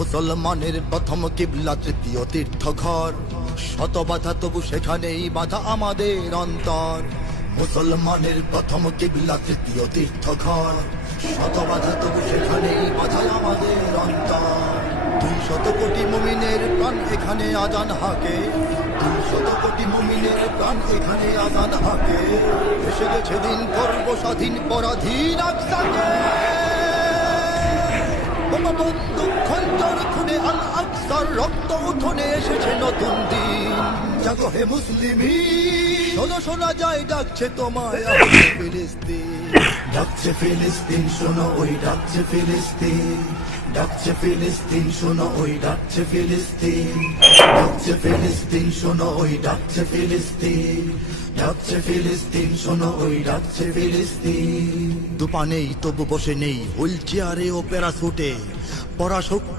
মুসলমানের প্রথম কিবলা তৃতীয় তীর্থ ঘর শত বাধা তবু সেখানেই বাধা আমাদের অন্তর। মুসলমানের প্রথম কিবলা তৃতীয় তীর্থ ঘর শত বাধা তবু সেখানেই বাধা আমাদের অন্তর। দুই শত কোটি মুমিনের প্রাণ এখানে আজান হাকে। দুই শত কোটি মুমিনের প্রাণ এখানে আজান হাকে। এসে গেছে দিন করব স্বাধীন পরাধীন আকসাকে। বোমা খুনে আল আকসার রক্ত উঠোনে এসেছে নতুন দিন। জাগো হে মুসলিমি শোনো শোনা যায় ডাকছে তোমায় ফিলিস্তিন। ডাকছে ফিলিস্তিন শোনো ওই ডাকছে ফিলিস্তিন। ডাকছে ফিলিস্তিন শোনো ওই ডাকছে ফিলিস্তিন। ডাকছে ফিলিস্তিন শোনো ওই ডাকছে ফিলিস্তিন। ডাকছে ফিলিস্তিন শোনো ওই ডাকছে ফিলিস্তিন। দুপানেই তবু বসে নেই হুইল চেয়ারে ও প্যারাসুটে। পরাশক্তি